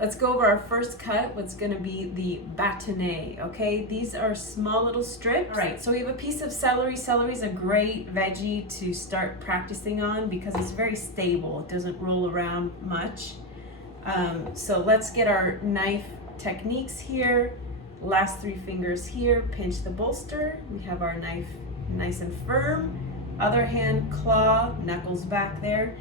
Let's go over our first cut, what's gonna be the bâtonnet, okay? These are small little strips. All right, so we have a piece of celery. Celery is a great veggie to start practicing on because it's very stable. It doesn't roll around much. So let's get our knife techniques here. Last 3 fingers here, pinch the bolster. We have our knife nice and firm. Other hand, claw, knuckles back there.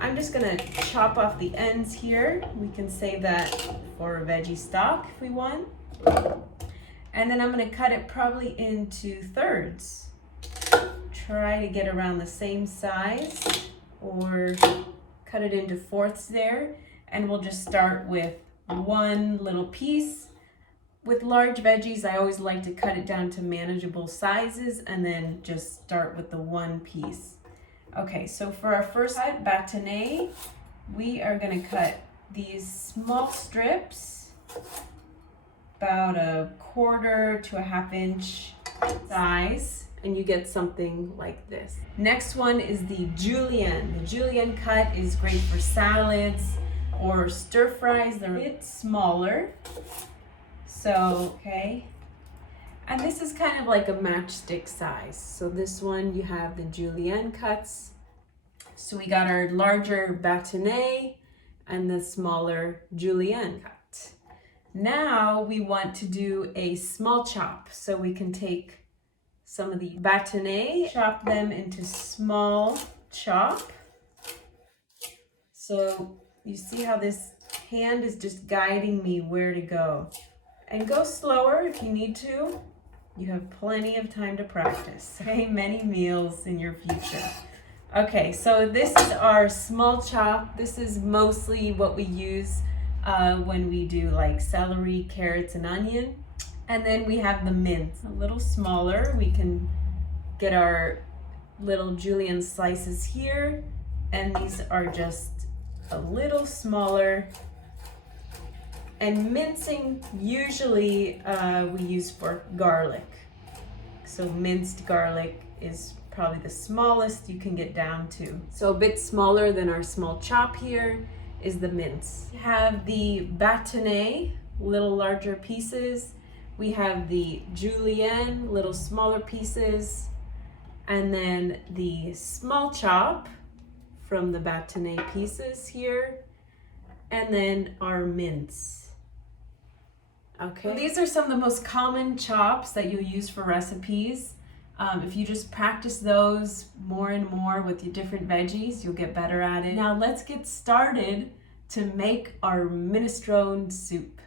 I'm just gonna chop off the ends here. We can save that for veggie stock if we want. And then I'm gonna cut it probably into thirds. Try to get around the same size or cut it into fourths there. And we'll just start with one little piece. With large veggies, I always like to cut it down to manageable sizes and then just start with the one piece. Okay, so for our first cut, bâtonnet, we are gonna cut these small strips, about 1/4 to 1/2 inch size, and you get something like this. Next one is the Julienne. The Julienne cut is great for salads or stir fries. They're a bit smaller. So, okay. And this is kind of like a matchstick size. So this one, you have the Julienne cuts. So we got our larger bâtonnet and the smaller Julienne cut. Now we want to do a small chop. So we can take some of the bâtonnet, chop them into small chop. So you see how this hand is just guiding me where to go. And go slower if you need to. You have plenty of time to practice. Okay, many meals in your future. Okay, so this is our small chop. This is mostly what we use when we do like celery, carrots, and onion. And then we have the mince, a little smaller. We can get our little Julienne slices here. And these are just a little smaller. And mincing, usually we use for garlic. So minced garlic is probably the smallest you can get down to. So a bit smaller than our small chop here is the mince. We have the bâtonnet, little larger pieces. We have the Julienne, little smaller pieces. And then the small chop from the bâtonnet pieces here. And then our mince. Okay. These are some of the most common chops that you'll use for recipes. If you just practice those more and more with your different veggies, you'll get better at it. Now let's get started to make our minestrone soup.